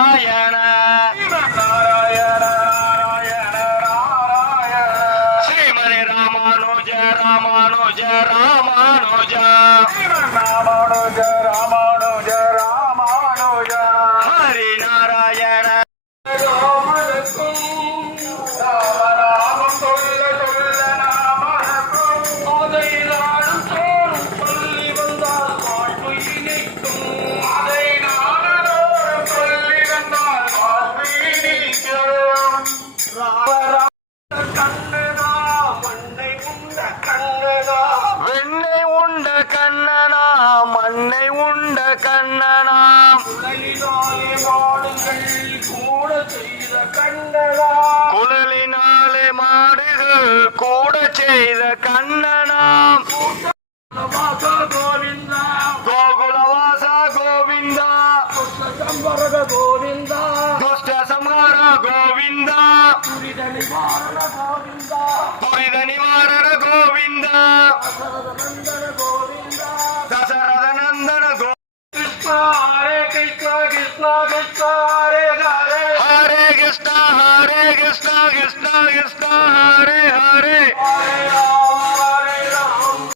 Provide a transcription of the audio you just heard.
ನಾರಾಯಣ ನಾರಾಯಣ ನಾರಾಯಣ ನಾರಾಯಣ ಶ್ರೀಮರಿ ರಾಮಾನುಜ ರಾಮಾನುಜ ರಾಮಾನುಜ ರಾಮಾನುಜ ರಾಮಾನುಜ ರಾಮಾನುಜ ಹರಿ ನಾರಾಯಣ ராமநாமம் சொல்ல சொல்ல நாமனக்கும் அதை நாடும் தோறும் சொல்லி வந்தால் வாழ்வு இனிக்கும் அதை நாடோறும் சொல்லி வந்தால் வாழ்வு இனிக்கும் கண்ணனா மண்ணை உண்ட கண்ணனா வெண்ணை உண்ட கண்ணனா மண்ணை உண்ட கண்ணனா உலகினாலே மாடுகள் கூட செய்த கண்ணனா குழலினாலே மாடுகள் கூட செய்த கண்ணனாம் வாச கோவிந்தா கோகுலவாச கோவிந்தா சம்பரக கோவிந்தா ದುಷ್ಟ ಸಂಹಾರ ಗೋವಿಂದ துரித நிவாரண கோவிந்தா ದುರಿದ ನಿವಾರಣ ಗೋವಿಂದ சரதநந்தன கோவிந்தா ದಶರಥ ನಂದನ கிருஷ்ண ஹரே கிருஷ்ண கிருஷ்ண கிருஷ்ண ஹரே ஹரே ಹರೇ ಕೃಷ್ಣ ಹರೇ ಕೃಷ್ಣ ಕೃಷ್ಣ ಕೃಷ್ಣ ಹರೇ ಹರೇ ஹரே ராம ஹரே